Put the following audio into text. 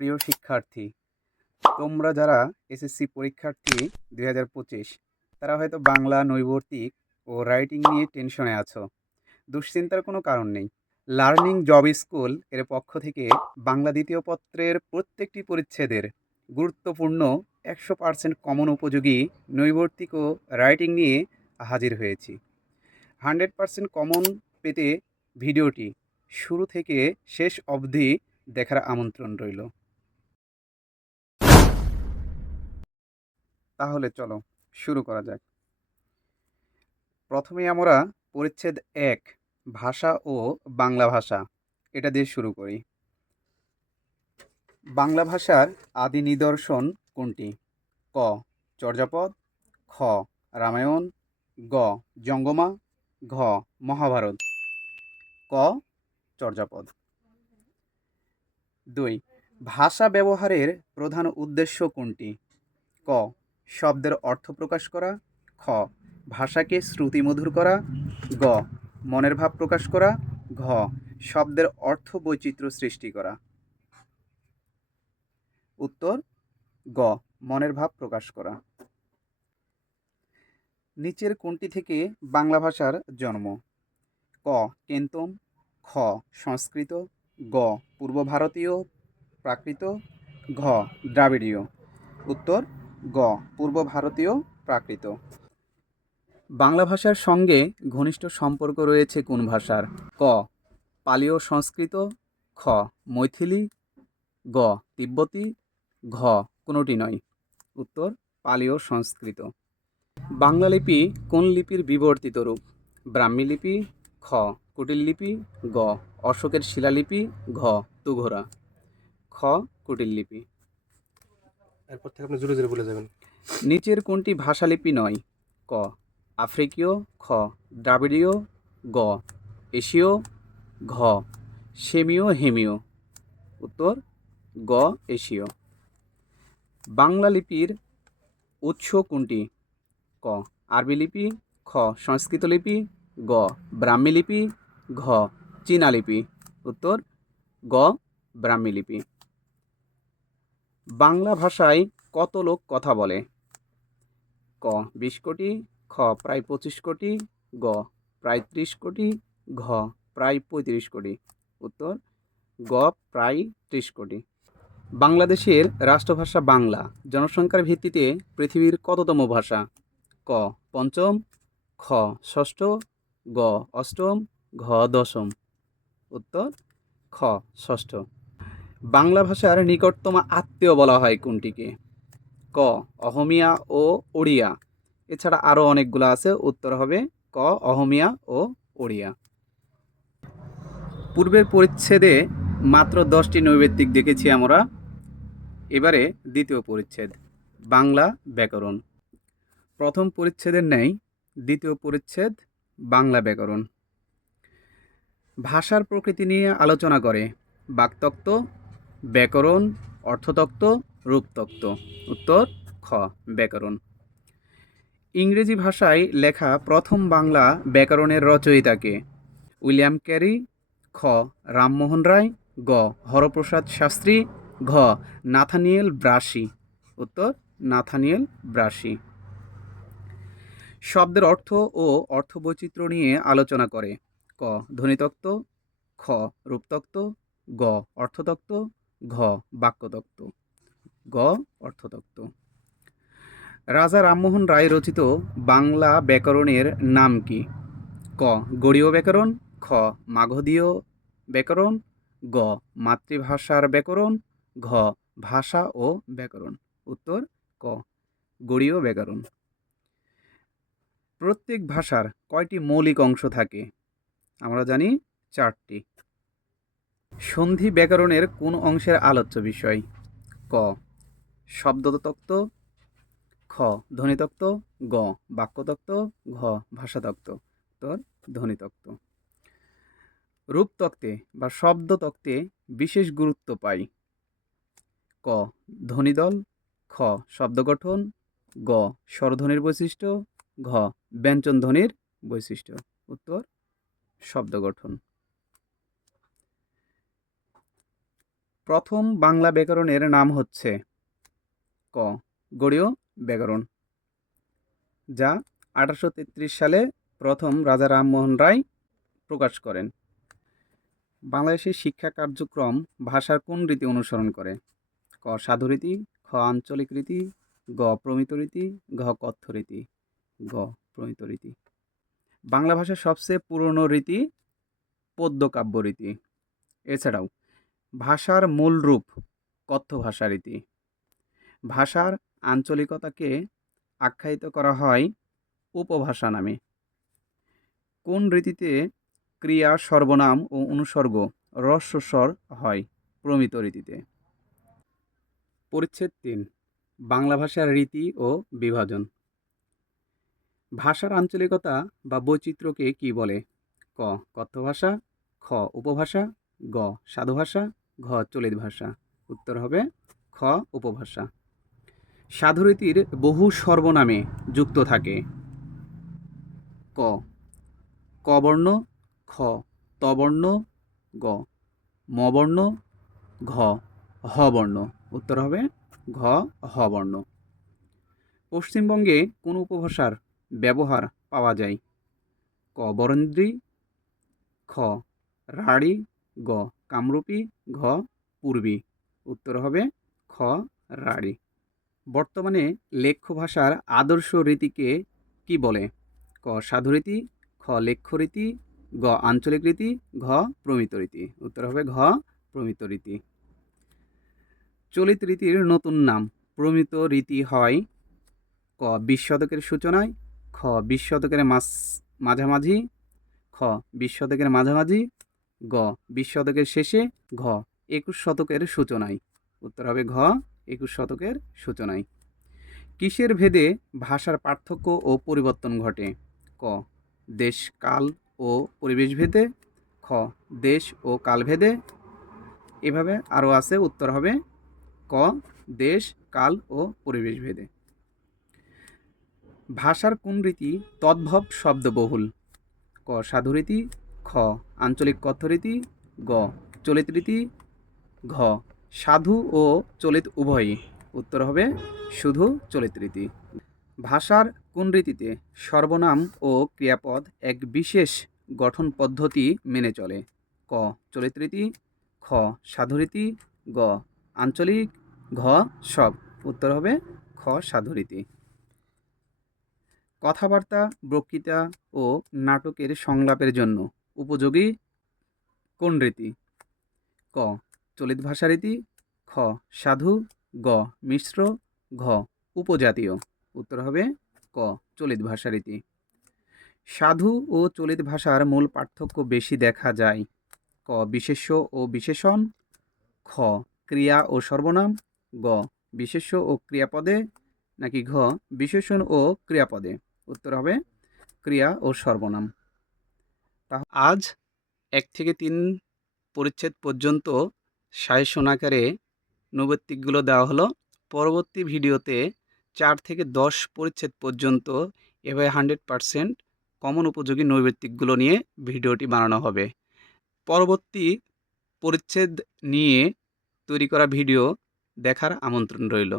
প্রিয় শিক্ষার্থী, তোমরা যারা এসএসসি পরীক্ষার্থী ২০২৫, তারা হয়তো বাংলা নৈর্ব্যক্তিক ও রাইটিং নিয়ে টেনশনে আছো। দুশ্চিন্তার কোনো কারণ নেই। লার্নিং জব স্কুল এর পক্ষ থেকে বাংলা দ্বিতীয় পত্রের প্রত্যেকটি পরিচ্ছেদের গুরুত্বপূর্ণ ১০০% কমন উপযোগী নৈর্ব্যক্তিক ও রাইটিং নিয়ে হাজির হয়েছি। 100% কমন পেতে ভিডিওটি শুরু থেকে শেষ অবধি দেখার আমন্ত্রণ রইল। তাহলে চলো শুরু করা যাক। প্রথমে আমরা পরিচ্ছেদ ১, ভাষা ও বাংলা ভাষা, এটা দিয়ে শুরু করি। বাংলা ভাষার আদি নিদর্শন কোনটি? ক. চর্যাপদ, খ. রামায়ণ, গ. জঙ্গমা, ঘ. মহাভারত। ক. চর্যাপদ। ২. ভাষা ব্যবহারের প্রধান উদ্দেশ্য কোনটি? ক. শব্দের অর্থ প্রকাশ করা, খ. ভাষাকে শ্রুতিমধুর করা, গ. মনের ভাব প্রকাশ করা, ঘ. শব্দের অর্থ বৈচিত্র্য সৃষ্টি করা। উত্তর গ. মনের ভাব প্রকাশ করা। নিচের কোনটি থেকে বাংলা ভাষার জন্ম? ক. কেন্তম, খ. সংস্কৃত, গ. পূর্ব ভারতীয় প্রাকৃত, ঘ. দ্রাবিড়ীয়। উত্তর গ. পূর্ব ভারতীয় প্রাকৃত। বাংলা ভাষার সঙ্গে ঘনিষ্ঠ সম্পর্ক রয়েছে কোন ভাষার? ক. পালীয় সংস্কৃত, খ. মৈথিলি, গ. তিব্বতী, ঘ. কোনোটি নয়। উত্তর পালীয় সংস্কৃত। বাংলা লিপি কোন লিপির বিবর্তিত রূপ? ব্রাহ্মী লিপি, খ. কুটিল লিপি, গ. অশোকের শিলালিপি, ঘ. তুঘরা। খ. কুটিল লিপি। এরপর থেকে আপনি জোরে জোরে বলে যাবেন। নিচের কোনটি ভাষালিপি নয়? ক. আফ্রিকীয়, খ. দ্রাবিড়ীয়, গ. এশীয়, ঘ. সেমীয় হেমীয়। উত্তর গ. এশীয়। বাংলা লিপির উৎস কোনটি? ক. আরবি লিপি, খ. সংস্কৃত লিপি, গ. ব্রাহ্মী লিপি, ঘ. চীনা লিপি। উত্তর গ. ব্রাহ্মী লিপি। বাংলা ভাষায় কত লোক কথা বলে? ক. ২০ কোটি, খ. প্রায় ২৫ কোটি, গ. প্রায় ৩০ কোটি, ঘ. প্রায় ৩৫ কোটি। উত্তর গ. প্রায় ৩০ কোটি। বাংলাদেশের রাষ্ট্রভাষা বাংলা। জনসংখ্যার ভিত্তিতে পৃথিবীর কততম ভাষা? ক. পঞ্চম, খ. ষষ্ঠ, গ. অষ্টম, ঘ. দশম। উত্তর খ. ষষ্ঠ। বাংলা ভাষার নিকটতম আত্মীয় বলা হয় কোনটিকে? ক. অহমিয়া ও ওড়িয়া। এছাড়া আরও অনেকগুলো আছে, উত্তর হবে ক. অহমিয়া ও ওড়িয়া। পূর্বের পরিচ্ছেদে মাত্র 10টি নৈর্ব্যক্তিক দেখেছি আমরা। এবারে দ্বিতীয় পরিচ্ছেদ, বাংলা ব্যাকরণ। প্রথম পরিচ্ছেদের ন্যায় দ্বিতীয় পরিচ্ছেদ বাংলা ব্যাকরণ। ভাষার প্রকৃতি নিয়ে আলোচনা করে। বাক্তত্ত্ব, ব্যাকরণ, অর্থতত্ত্ব, রূপতত্ত্ব। উত্তর খ. ব্যাকরণ। ইংরেজি ভাষায় লেখা প্রথম বাংলা ব্যাকরণের রচয়িতা কে? উইলিয়াম ক্যারি, খ. রামমোহন রায়, গ. হরপ্রসাদ শাস্ত্রী, ঘ. Nathaniel Brassey. উত্তর নাথানিয়েল ব্রাসি। শব্দের অর্থ ও অর্থবৈচিত্র্য নিয়ে আলোচনা করে। ক. ধ্বনিতত্ত্ব, খ. রূপতত্ত্ব, গ. অর্থতত্ত্ব, ঘ. বাক্যতত্ত্ব। গ. অর্থতত্ত্ব। রাজা রামমোহন রায় রচিত বাংলা ব্যাকরণের নাম কি? ক. গড়ীয় ব্যাকরণ, খ. মাগধীয় ব্যাকরণ, গ. মাতৃভাষার ব্যাকরণ, ঘ. ভাষা ও ব্যাকরণ। উত্তর ক. গড়ীয় ব্যাকরণ। প্রত্যেক ভাষার কয়টি মৌলিক অংশ থাকে? আমরা জানি 4টি। সন্ধি ব্যাকরণের কোন অংশের আলোচ্য বিষয়? ক. শব্দতত্ত্ব, খ. ধ্বনিতত্ত্ব, গ. বাক্যতত্ত্ব, ঘ. ভাষাতত্ত্ব। উত্তর ধ্বনিতত্ত্ব। রূপতত্ত্বে বা শব্দতত্ত্বে বিশেষ গুরুত্ব পায়। ক. ধ্বনিদল, খ. শব্দ গঠন, গ. স্বরধ্বনির বৈশিষ্ট্য, ঘ. ব্যঞ্জনধ্বনির বৈশিষ্ট্য। উত্তর শব্দ গঠন। প্রথম বাংলা ব্যাকরণের নাম হচ্ছে ক গড়ীয় ব্যাকরণ, যা 1833 সালে প্রথম রাজা রামমোহন রায় প্রকাশ করেন। বাংলাদেশের শিক্ষা কার্যক্রম ভাষার কোন রীতি অনুসরণ করে? ক সাধুরীতি, খ আঞ্চলিক রীতি, গ প্রমিত রীতি, ঘ কথ্য রীতি। গ প্রমিত রীতি। বাংলা ভাষার সবচেয়ে পুরনো রীতি পদ্যকাব্য রীতি। এছাড়াও ভাষার মূল রূপ কথ্য ভাষা রীতি। ভাষার আঞ্চলিকতাকে আখ্যায়িত করা হয় উপভাষা নামে। কোন রীতিতে ক্রিয়া সর্বনাম ও অনুসর্গ হ্রস্বস্বর হয়? প্রমিত রীতিতে। পরিচ্ছেদ ৩, বাংলা ভাষার রীতি ও বিভাজন। ভাষার আঞ্চলিকতা বা বৈচিত্র্যকে কি বলে? ক কথ্য ভাষা, খ উপভাষা, গ সাধু ভাষা, ঘ চলিত ভাষা। উত্তর হবে খ উপভাষা। সাধুরীতির বহু সর্বনামে যুক্ত থাকে ক ক বর্ণ, খ ত বর্ণ, গ ম বর্ণ, ঘ হ বর্ণ। উত্তর হবে ঘ হ বর্ণ। পশ্চিমবঙ্গে কোন উপভাষার ব্যবহার পাওয়া যায়? ক বরেন্দ্রী, খ রাঢ়ী, গ কামরূপী, ঘ পূর্বী। উত্তর হবে খ রাঢ়ী। বর্তমানে লেখ্য ভাষার আদর্শ রীতিকে কি বলে? ক সাধুরীতি, খ লেখ্য রীতি, গ আঞ্চলিক রীতি, ঘ প্রমিত রীতি। উত্তর হবে ঘ প্রমিত রীতি। চলিত রীতির নতুন নাম প্রমিত রীতি হয় ক 20 শতকের সূচনায়, খ 20 শতকের মাঝামাঝি, খ 20 শতকের মাঝামাঝি, গ 20 শতকের শেষে, ঘ 21 শতকের সূচনায়। উত্তর হবে ঘ 21 শতকের সূচনায়। কিসের ভেদে ভাষার পার্থক্য ও পরিবর্তন ঘটে? ক দেশ কাল ও পরিবেশ ভেদে, খ দেশ ও কাল ভেদে। এভাবে আরও আছে, উত্তর হবে ক দেশ কাল ও পরিবেশ ভেদে। ভাষার কোন রীতি তদ্ভব শব্দবহুল? ক সাধুরীতি, খ আঞ্চলিক কথ্য রীতি, গ চলিত রীতি, ঘ সাধু ও চলিত উভয়ই। উত্তর হবে শুধু চলিত রীতি। ভাষার কোন রীতিতে সর্বনাম ও ক্রিয়াপদ এক বিশেষ গঠন পদ্ধতি মেনে চলে? ক চলিত রীতি, খ সাধুরীতি, গ আঞ্চলিক, ঘ সব। উত্তর হবে খ সাধুরীতি। কথাবার্তা, বক্তৃতা ও নাটকের সংলাপের জন্য উপযোগী কোন রীতি? ক চলিত ভাষা রীতি, খ সাধু, গ মিশ্র, ঘ উপজাতীয়। উত্তর হবে ক চলিত ভাষা রীতি। সাধু ও চলিত ভাষার মূল পার্থক্য বেশি দেখা যায় ক বিশেষ্য ও বিশেষণ, খ ক্রিয়া ও সর্বনাম, গ বিশেষ্য ও ক্রিয়াপদে, নাকি ঘ বিশেষণ ও ক্রিয়াপদে। উত্তর হবে ক্রিয়া ও সর্বনাম। আজ 1 থেকে 3 পরিচ্ছেদ পর্যন্ত সাজেশন আকারে নৈবেত্তিকগুলো দেওয়া হলো। পরবর্তী ভিডিওতে 4 থেকে 10 পরিচ্ছেদ পর্যন্ত এভাবে 100% কমন উপযোগী নৈবেত্তিকগুলো নিয়ে ভিডিওটি বানানো হবে। পরবর্তী পরিচ্ছেদ নিয়ে তৈরি করা ভিডিও দেখার আমন্ত্রণ রইল।